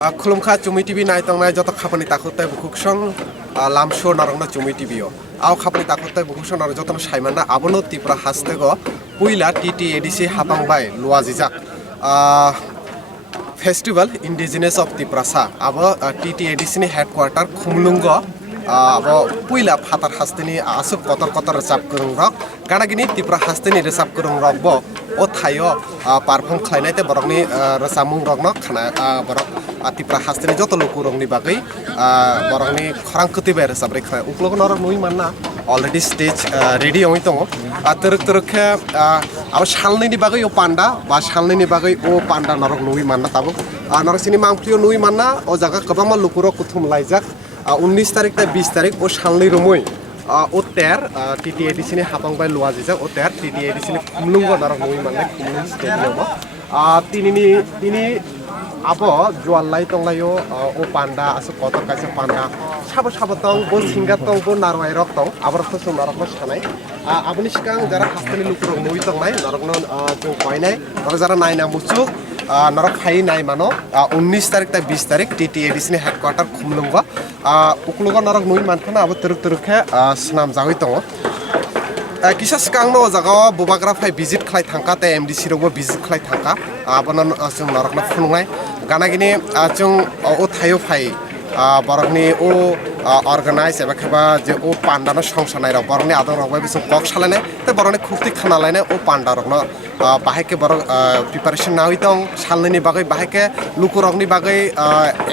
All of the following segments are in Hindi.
खुलुमखा चुमुइ टिभि नायतंनाय जत खापानि ताखुताय बुखुखसं लामसो नारंना चुमुइ टिभिओ आव खापानि ताखुताय बुखुखसं नार जतन साइमाना आबनो त्रिपुरा हास्तेगो पुइला TTAADC हापांबाय लुआजिजाक फेस्टिवल इंडिजिनस ऑफ त्रिपुरासा अब TTAADC नि हेडक्वार्टर खुमुलुंग अब पुइला फातार हास्तेनि आसु कतर कतर रेसाब करंग रक गानागिनि त्रिपुरा हास्तेनि रेसाब करंग रक बो ओ थायो पारफर्म खालायनायते बरकनि रेसामुं रक न खाना बरक त्रिपुरा हास्तेनि जत लोकुरंनि बागै बरकनि खरां कतिबाय रेसाब रे खाना उक्लोग नर नुइ मानना अलरेडी स्टेज रेडी होई दङ तरक तरखे अब सालनैनि बागै ओ पान्डा बा सालनैनि बागै ओ पान्डा नरक नुइ मानना ताबो नरक सिनि मांफ्लियो नुइ मानना ओ जागा गोबां लोकुरो कुथुम लाइजाक 19 तारिख ता 20 तारिख ओ सालनै रुमै ओ तेर TTAADC नि हापांबाय लुआजिजाक ओ तेर TTAADC नि खुमलुंग नरक नुइ मानना खुमलुंग स्टेडियाम तिनि अब जुआलाई तंलायो ओ पान्डा आसु कतर काइसा पान्डा साबो साबो तं बो सिंगा तं बो नारवाय रक तं आबर खसुम नरक सानाय आबनि सिगां जरा हास्तेनि लुकुर नुइ तंनाय नरकनो जों कयनाय नरक जरा नायना मुचु नरक खाइ नाय मानो 19 तारिख ता 20 तारिख TTAADC नि हेडक्वार्टर खुमलुंग उक्लुग नरक नुइ मानखना अब तरक तरखे स्नाम जावै तं किसा सिगांनो जगा बुबाग्रा फाय भिजिट खालाय थांका ते MDC रबो भिजिट खालाय थांका आबनो जों नरकनो फुनुंनाय गानागिनि जों ओ थायो फाय बरकनि ओ अर्गानाइज एबा खेबा जे ओ पान्डानो संसानाय रक बरकनि आदर रक बिसो कक सालायनाय ते बरकनि खुक्ति खाना लायनाय ओ पान्डा रकनो बाहायके बरक प्रिपारेशन नावै दं सालनैनि बागै बाहायके लुकुरकनि बागै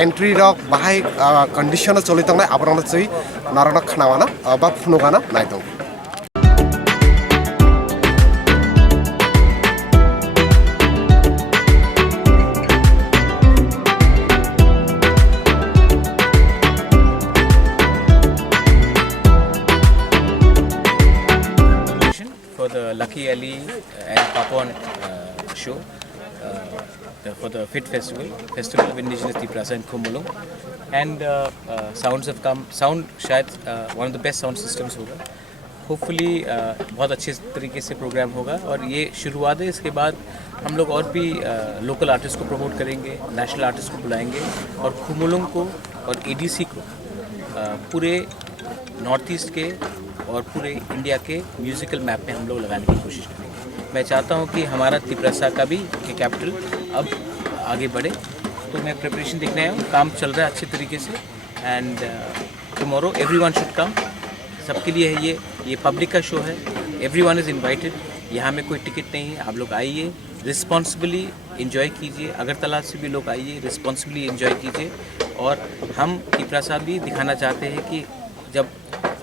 एन्ट्रि रक बाहाय कन्डिशन चलि दंनाय आबरनो चै नरकनो खानावाना बा फुनुगाना नाय दं for the Lucky Ali and Papon show for the FIT Festival of Indigenous TIPRASA and KHUMULWNG and sounds have come. Sound शायद one of the best sound systems होगा. Hopefully बहुत अच्छे तरीके से प्रोग्राम होगा और ये शुरुआत है. इसके बाद हम लोग और भी लोकल आर्टिस्ट को प्रमोट करेंगे, नेशनल आर्टिस्ट को बुलाएंगे और KHUMULWNG को और ADC को पूरे नॉर्थ ईस्ट के और पूरे इंडिया के म्यूज़िकल मैप में हम लोग लगाने की कोशिश करेंगे. मैं चाहता हूं कि हमारा त्रिपुरा का भी कैपिटल अब आगे बढ़े. तो मैं प्रिपरेशन देखने आया हूँ. काम चल रहा है अच्छे तरीके से and tomorrow everyone should come. सबके लिए है ये पब्लिक का शो है. Everyone is invited. यहाँ में कोई टिकट नहीं है. आप लोग आइए, रिस्पॉन्सिबली इन्जॉय कीजिए. अगरतला से भी लोग आइए, रिस्पॉन्सिबली इन्जॉय कीजिए. और हम त्रिपुरा भी दिखाना चाहते हैं कि जब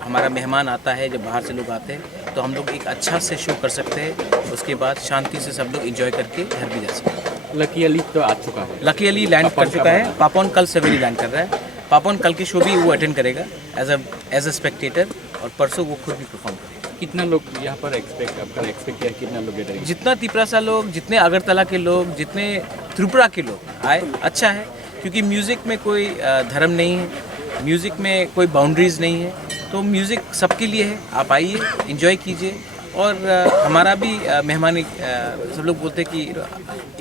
हमारा मेहमान आता है, जब बाहर से लोग आते हैं तो हम लोग एक अच्छा से शो कर सकते हैं. उसके बाद शांति से सब लोग एंजॉय करके घर भी जा सकते हैं. लकी अली तो आ चुका है. लकी अली लैंड कर चुका है. पापोन कल सवेरे लैंड कर रहा है. पापोन कल की शो भी वो अटेंड करेगा एज अ स्पेक्टेटर और परसों वो खुद भी परफॉर्म करेगा. कितना लोग यहाँ पर एक्सपेक्ट किया, कितना लोग करेंगे? जितना त्रिपुरा लोग, जितने अगरतला के लोग, जितने त्रिपुरा के लोग आए अच्छा है. क्योंकि म्यूज़िक में कोई धर्म नहीं है, म्यूज़िक में कोई बाउंड्रीज़ नहीं है. तो म्यूज़िक सबके लिए है. आप आइए, एंजॉय कीजिए. और हमारा भी मेहमान सब लोग बोलते हैं कि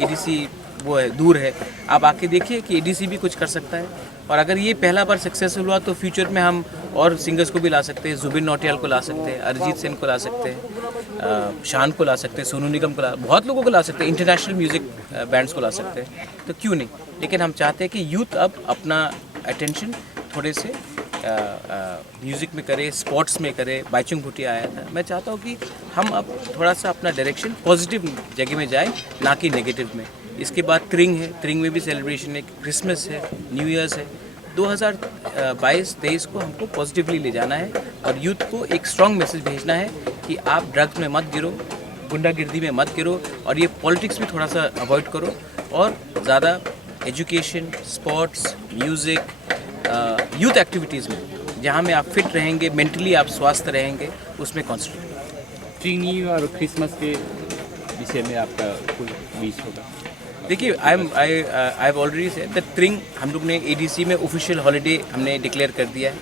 ADC वो है, दूर है. आप आके देखिए कि ADC भी कुछ कर सकता है. और अगर ये पहला बार सक्सेसफुल हुआ तो फ्यूचर में हम और सिंगर्स को भी ला सकते हैं. जुबिन नौटियाल को ला सकते हैं, अरिजीत सिंह को ला सकते हैं, शान को ला सकते हैं, सोनू निगम को बहुत लोगों को ला सकते हैं. इंटरनेशनल म्यूज़िक बैंड्स को ला सकते हैं. तो क्यों नहीं. लेकिन हम चाहते हैं कि यूथ अब अपना अटेंशन थोड़े से म्यूज़िक में करे, स्पोर्ट्स में करे. बाइचुंग भुटिया आया था. मैं चाहता हूँ कि हम अब थोड़ा सा अपना डायरेक्शन पॉजिटिव जगह में जाए, ना कि नेगेटिव में. इसके बाद त्रिंग है. त्रिंग में भी सेलिब्रेशन है, क्रिसमस है, न्यू ईयर्स है. 2022-23 को हमको पॉजिटिवली ले जाना है और यूथ को एक स्ट्रॉन्ग मैसेज भेजना है कि आप ड्रग्स में मत गिरो, गुंडागिर्दी में मत गिरो और ये पॉलिटिक्स भी थोड़ा सा अवॉइड करो. और ज़्यादा education, sports, music, youth activities में जहाँ में आप फिट रहेंगे, मेंटली आप स्वस्थ रहेंगे, उसमें कॉन्सेंट्रेट करें. ट्रिंग और क्रिसमस के विषय में आपका कोई बीच होगा? देखिए, I have already said that Tring हम लोग ने ADC में ऑफिशियल हॉलीडे हमने डिक्लेयर कर दिया है.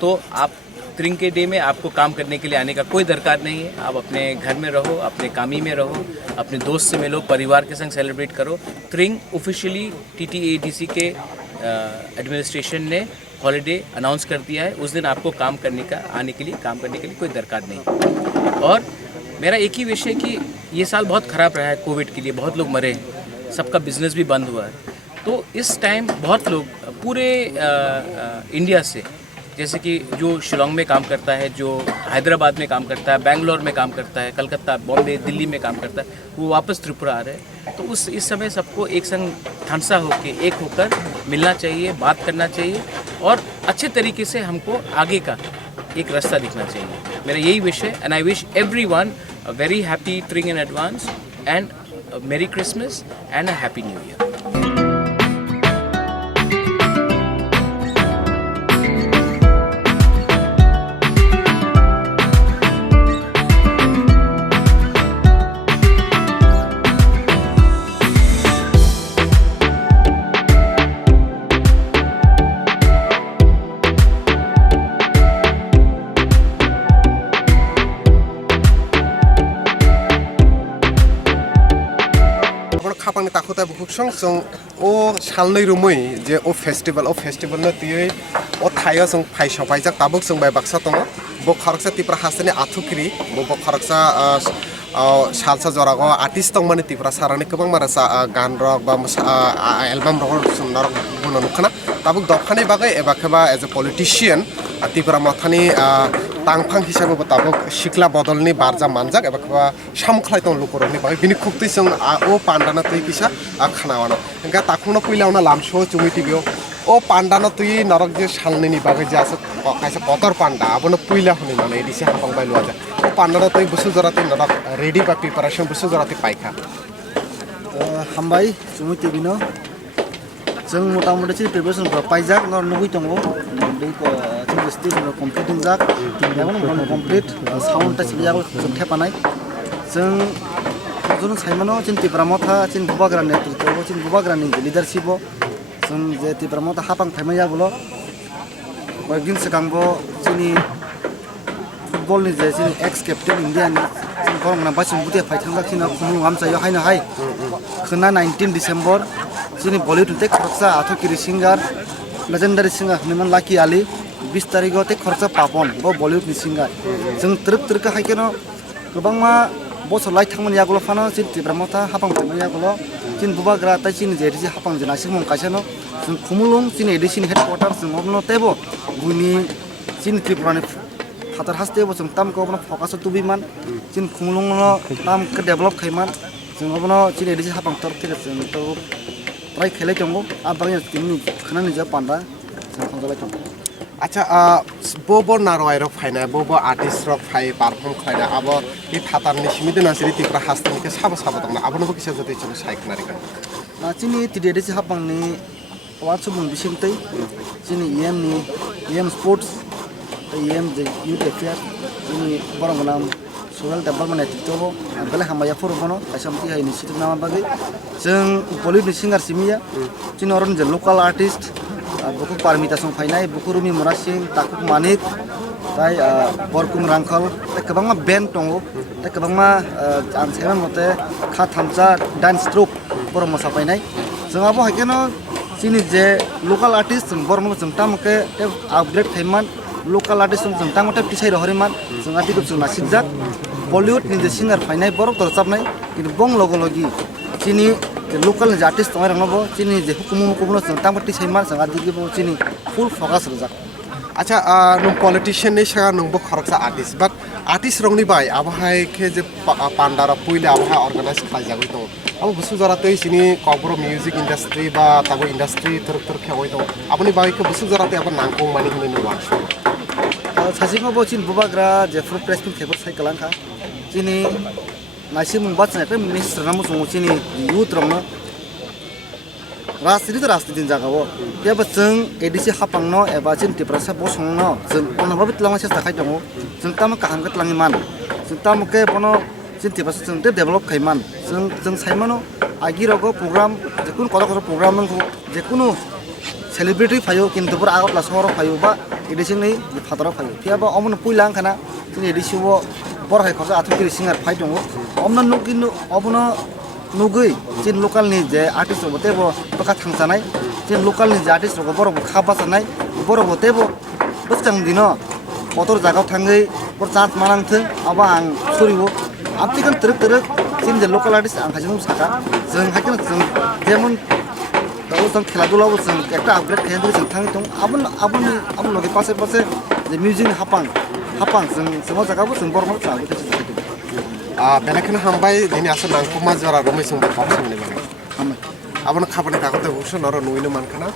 तो आप त्रिंग के डे में आपको काम करने के लिए आने का कोई दरकार नहीं है. आप अपने घर में रहो, अपने कामी में रहो, अपने दोस्त से मिलो, परिवार के संग सेलिब्रेट करो. त्रिंग ऑफिशियली TTAADC के एडमिनिस्ट्रेशन ने हॉलीडे अनाउंस कर दिया है, उस दिन आपको काम करने के लिए कोई दरकार नहीं। और मेरा एक ही विश है कि ये साल बहुत ख़राब रहा है कोविड के लिए, बहुत लोग मरे, सबका बिजनेस भी बंद हुआ है। तो इस टाइम बहुत लोग पूरे इंडिया से, जैसे कि जो शिलोंग में काम करता है, जो हैदराबाद में काम करता है, बेंगलोर में काम करता है, कलकत्ता, बॉम्बे, दिल्ली में काम करता है, वो वापस त्रिपुरा आ रहे हैं। तो इस समय सबको एक संग ठानसा होकर एक होकर मिलना चाहिए, बात करना चाहिए और अच्छे तरीके से हमको आगे का एक रास्ता दिखना चाहिए। मेरा यही विश है and I wish everyone a very happy Tring in advance and merry Christmas and a happy new year. खापांनि ताखुता बुखुसं जों ओ सालनै रुमै जे ओ फेस्टिवल न तियै ओ थायो जों फाइसा फाइजाक ताबुक जों बाय बाक्सा दङ बो खरकसा तिप्रा हासनि आथुक्रि बो खरकसा सालसा जरागो आर्टिस्ट दं माने तिप्रा सारानि गोबां मारासा गान रक बा एलबाम रक सुननार बुनो नुखना ताबुक दखानि बागै एबा खेबा एज अ पलिटिशियन तिप्रा माथानि तांफां हिसाबै ताबुक सिख्ला बदलनि बारजा मानजाक एबा खेबा सामख्लाय दं लुकरनि बागै बिनि खुक्ति जों ओ पान्डाना तै किसा खानावानो एंगा ताखुनो पहिलावना लामसो चुमुइ टिभिओ ओ पान्डाना तै नरक जे सालनैनि बागै जासो कायसा कतर पान्डा आबनो पहिला हुनि माने एदिसे हापांबाय लुआजा ओ पान्डाना तै बुसु जराते नरक रेडी बा प्रिपारेशन बुसु जराते पाइखा हामबाय चुमुइ टिभिनो जों मोटामोटी चाहिँ प्रिपारेसन पाइजाक न नुगै दङ दैको जों स्टेज कमप्लिटिङ जाक यावनो मोन कमप्लिट साउन्ड टच याव जों थेपानाय जों जों साइमानो चिन तिप्रामथा चिन बुबाग्रा नेतृत्व चिन बुबाग्रानि लिडारशिप जों जे तिप्रामथा हापां थाइमाया बुलो कयदिन सिगांबो चिनि फुटबलनि जे चिनि एक्स कैप्टेन इन्डियानि जों गरमना बासिम बुते फाइथांगा चिना खुमुलुंग आमचायो हायनो हाय खोना 19 डिसेम्बर चिनि बलिउड टेक खरसा आथुकिरि सिंगार लेजेंडारी सिंगार हनुमान लाकी आली 20 तारिखआव टेक खरसा पापन बो बलिउडनि सिंगार जों त्रिक हायकेनो गोबांमा बसर लाइथांमोन यागुलो फानो चिन तिप्रामथा हापां थाइमाया यागुलो चिन बुबाग्रा ताइ चिन जेरिसि हापां जनासि मुं काइसानो जों खुमुलुंग चिन एडिसिन हेडक्वार्टार जों अबनो तेबो बुनि चिन त्रिपुरानि फातार हास्तेबो जों तामको अबनो फोकास तुबिमान चिन खुमुलुंगनो ताम के डेभलप खाइमान जों अबनो चिन एडिसि हापां तर तिरे जों तो ट्राई खेलाय दंगो आबाङा तिमनि खनानि जा पान्डा जों खंजलाय दं अच्छा बो नारवाय रक फाइना बो आर्टिस्ट रक फाइ परफॉर्म खायना अब इ फातारनि सिमिदना सिरि तिप्रा हास्तेनि के साबो दंना आबनो किसा जते जों साइकनारि का चिनि TTAADC हापांनि वाट्सअप बुं बिसिंतै चिनि EM स्पोर्ट्स EM जे यूथ अफेयर चिनि बरंगनाम सोशल डेभलपमेन्ट नेतृत्व आगले हामाया फरबनो आसामति हाय इनिशिएटिभ नामा बागै जों बलिउड सिंगार सिमिया चिनि अरन जे लोकल आर्टिस्ट बुकु पारमितासं फाइनाय बुकु रुमि मुरासिं ताकुक मानिक ताइ बरकुम रांखल ताइ गोबांमा बेन्ड दङ ताइ गोबांमा आनसायमान मते खा थामसा डान्स ट्रुप बर मोसाफायनाय जोंहाबो हायकेनो चिनि जे लोकल आर्टिस्ट जों बरमो जों तामके आपग्रेड खायमान लोकल आर्टिस्ट जों तामते पिसाइ रहरिमान जों आदिको जों नासिकजाक बलिउड नि जे सिंगार फाइनाय बर दरजाबनाय किन्तु बं लगलगि चिनि जे लोकल जे आर्टिस्ट दङ रंगबो चिनि जे हुकुमनो जों तामते साइमान जों आदिको चिनि फुल फोकस रजाक अच्छा नो पॉलिटिशियन ने सगा नंबो खरकसा आर्टिस्ट बाट आर्टिस्ट रंगनि बाय आबहाय के जे पान्डारा पुइला आबहाय अर्गानाइज खालामजागै दं अब बुसु जराते सिनि कबरो म्यूजिक इंडस्ट्री बा ताबो इंडस्ट्री तर खेवै दं आपनि बाय के बुसु जराते अब नांगौ मानि होनो नुवान सासिङो बचिन बुबाग्रा जे फ्रुट प्रेसमेन्ट खेबर साइकलांखा चिनि नाइसि मुं बाचनाय मिनिस्टर नामो सङो चिनि युथ रंनो राजनीति जागावो बेबो जों एडिसि हापांनो एबा चिन तिप्रासा बसंनो जों अनबाबो तलामा सेस्ता खाय दङ जों ताम काहांगत लाङि मान जों तामके बनो चिन तिप्रासा जों डेभलप खायमान जों साइमानो आगिरगो प्रोग्राम जेकुन कत प्रोग्राम नंगो जेकुनु सेलिब्रिटी फायो किन्तु बर आगतला सहर फायो बा एडिसिनि फादाराव फायो बेबो अमनो पुइलां खाना चिन एडिसिबो बरहाय खरसा आथुकिरि सिंगार फाय दङ अमनो नुगिनो अबनो नुगै चिन लोकलनि जे आर्टिस्ट बतेबो बका थांजानाय जों लकेलनि जे आर्टिस्टफोरखौ बर'खौ खाबासानाय बर'खौ तेबो बोस्रां दिनो motor jaga thangai por chance manang thung aba ang soribo aptikan teruk sin je local artist ang khajung saka jeng hakin jeng jemon tahu tong khela dula bo jeng ekta upgrade khayan duri jeng thangi tong abun logi pase je music hapang jeng semua jaga bo jeng borma cha bo belakana hambai dini asa nangkuma jora romai sung ba thok sung ni bang abon khabane kakote buso noro nuino mankana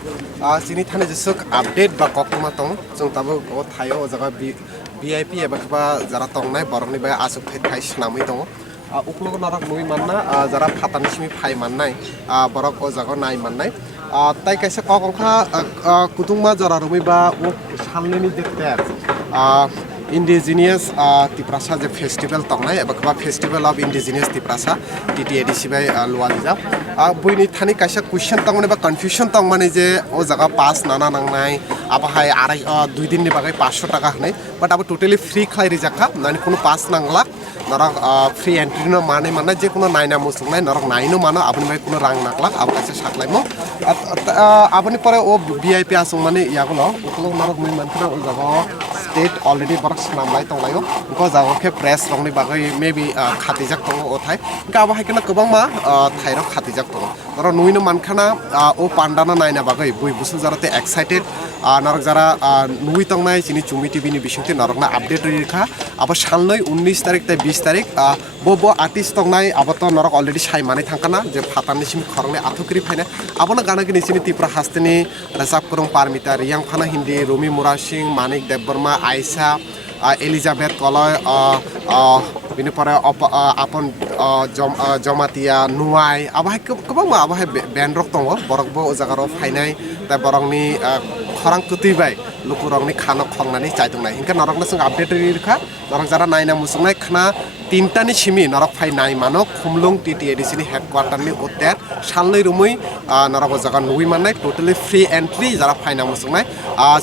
sini thane jesuk update ba kokuma tong jong tabo o thayo o jaga VIP eba khaba jara tongnai boroni ba asuk thai snamui tong uklogo narak nui manna jara phatani simi phai mannai borok o jaga nai mannai tai kaisa kokongkha kutungma jora romai ba o salneni dekte Indigenous TIPRASA je festival tongnai eba khaba festival of Indigenous TIPRASA TTAADC bai luajak boini thani kaisa question tongmane ba confusion tongmane je o jaga pass nana nangnai abahai arai 2 din ni bagai 500 টাকা hnai but abo totally free khlai rijaka nani kono pass nangla narak free entry no mane mana je kono naina musungnai narak naino mano aboni bai kono rang nakla abo kaisa saklaimo aboni pore o VIP asung mane yagulo uklo narak mui mankhana o jaga state already barak snamlai tonglayo ko jaga ke press rongni bagai maybe khatijak tongo o thai ka abo haikena kobangma thairok khatijak tongo naro nuino mankhana o pandana naina bagai bui busu jarate excited narak jara nui tongnai chini chumi tv ni bisingte narokna update rikha abo salnoi 19 tarik tai 20 tarik bo artist tongnai abo to narok already sai mane thangkana je phatani sim khorone athukri phaina abona gana gini chini tipra hasteni rasap kurung parmita riyang phana hindi rumi mura singh manik debbarma aisha Elizabeth Koloy bini pore apon jomatia nuai abah kebang ma abah band rock tongo borok bo jagaro phainai ta borokni khorang tuti bai lukurongni khano khongnani chaitongnai hinka norokna sung update rikha norok jara naina musungnai khana 3ta ni simi norok phai nai mano khumlung TTAADC ni headquarter ni oter salnoi rumui norok jaga nui mannai totally free entry jara phaina musungnai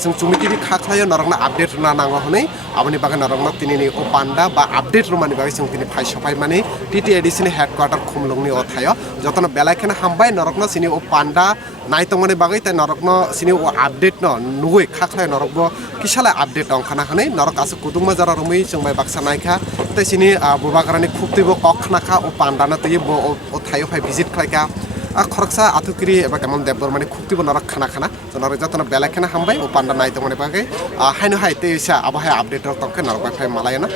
sung chumi tv khakhlayo norokna update na nango honei aboni baga norokna tinini o panda ba update rumani baga sung tini phai sopai mani TTAADC ni headquarter khumlung ni othayo jotono belaikena hambai norokna sini o panda nai tongmani bagai ta norokno sini o update no nugui khakhlai norokbo kisala update ongkhana hanei norok asu kudungma jara rumui chungbai baksa naikha tai sini bubagarani khuptibo kokhnakha o pandana tei bo o thayo phai visit khlaika khoroksa athukri eba kemon debor mane khuptibo norok khana norok jotono belaikena hambai o panda nai tongmani bagai haino hai teisa abahai update rok tongkhe norok bai phai malayana